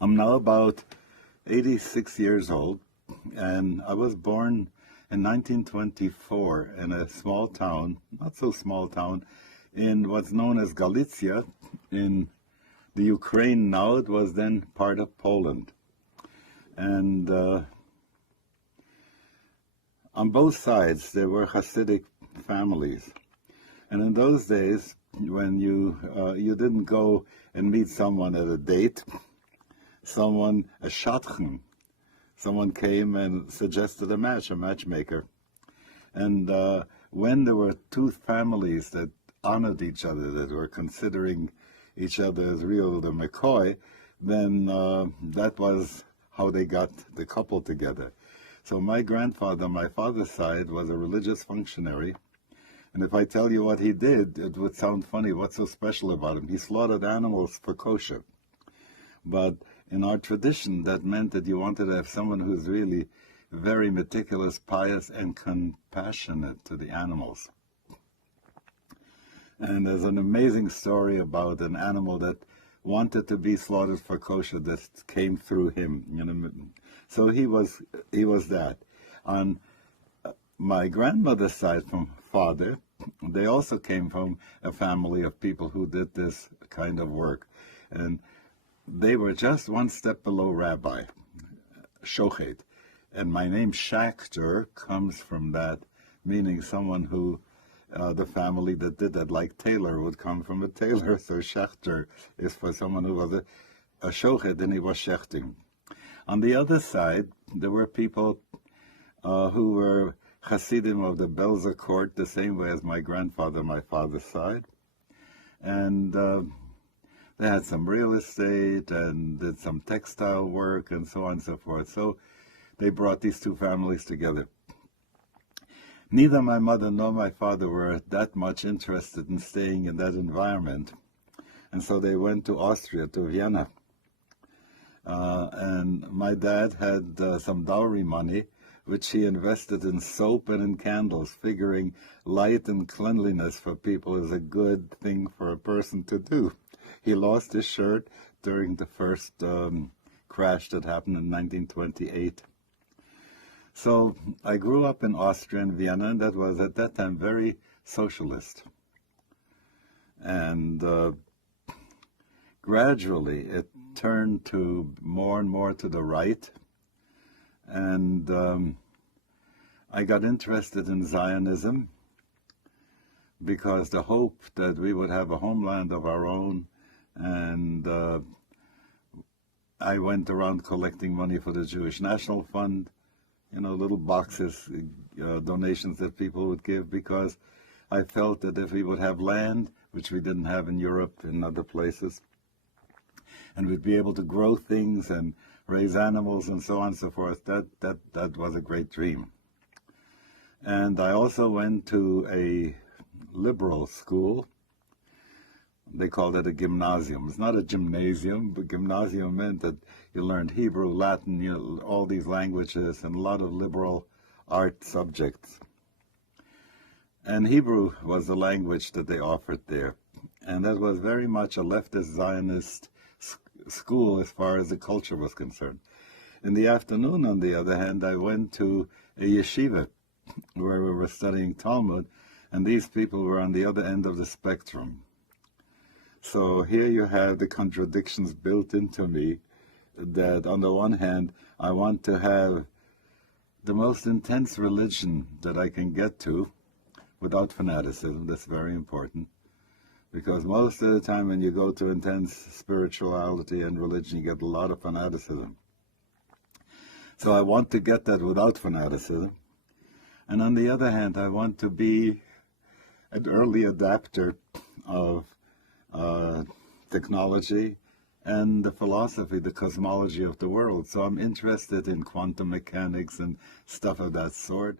I'm now about 86 years old, and I was born in 1924 in a small town, not so small town, in what's known as Galicia in the Ukraine now. It was then part of Poland. And on both sides there were Hasidic families. And in those days, when you didn't go and meet someone at a date, a shadkhan, someone came and suggested a matchmaker. And when there were two families that honored each other, that were considering each other as real, the McCoy, then that was how they got the couple together. So my grandfather, my father's side, was a religious functionary. And if I tell you what he did, it would sound funny. What's so special about him? He slaughtered animals for kosher. But in our tradition, that meant that you wanted to have someone who's really very meticulous, pious, and compassionate to the animals. And there's an amazing story about an animal that wanted to be slaughtered for kosher that came through him. So he was that. On my grandmother's side, from father, they also came from a family of people who did this kind of work. And they were just one step below rabbi, shochet. And my name Schachter comes from that, meaning someone who, the family that did that, like Taylor would come from a tailor. So Schachter is for someone who was a shochet, and he was shechting. On the other side, there were people who were Hasidim of the Belzer court, the same way as my grandfather, my father's side. And they had some real estate and did some textile work and so on and so forth. So they brought these two families together. Neither my mother nor my father were that much interested in staying in that environment. And so they went to Austria, to Vienna. And my dad had some dowry money, which he invested in soap and in candles, figuring light and cleanliness for people is a good thing for a person to do. He lost his shirt during the first crash that happened in 1928. So I grew up in Austria and Vienna, and that was at that time very socialist. And gradually it turned to more and more to the right. And I got interested in Zionism because the hope that we would have a homeland of our own. And I went around collecting money for the Jewish National Fund, little boxes, donations that people would give, because I felt that if we would have land, which we didn't have in Europe and other places, and we'd be able to grow things and raise animals and so on and so forth, that was a great dream. And I also went to a liberal school. They called it a gymnasium. It's not a gymnasium, but gymnasium meant that you learned Hebrew, Latin, all these languages, and a lot of liberal art subjects. And Hebrew was the language that they offered there. And that was very much a leftist Zionist school as far as the culture was concerned. In the afternoon, on the other hand, I went to a yeshiva where we were studying Talmud, and these people were on the other end of the spectrum. So here you have the contradictions built into me, that on the one hand, I want to have the most intense religion that I can get to without fanaticism. That's very important, because most of the time when you go to intense spirituality and religion, you get a lot of fanaticism. So I want to get that without fanaticism. And on the other hand, I want to be an early adapter of technology and the philosophy, the cosmology of the world. So I'm interested in quantum mechanics and stuff of that sort.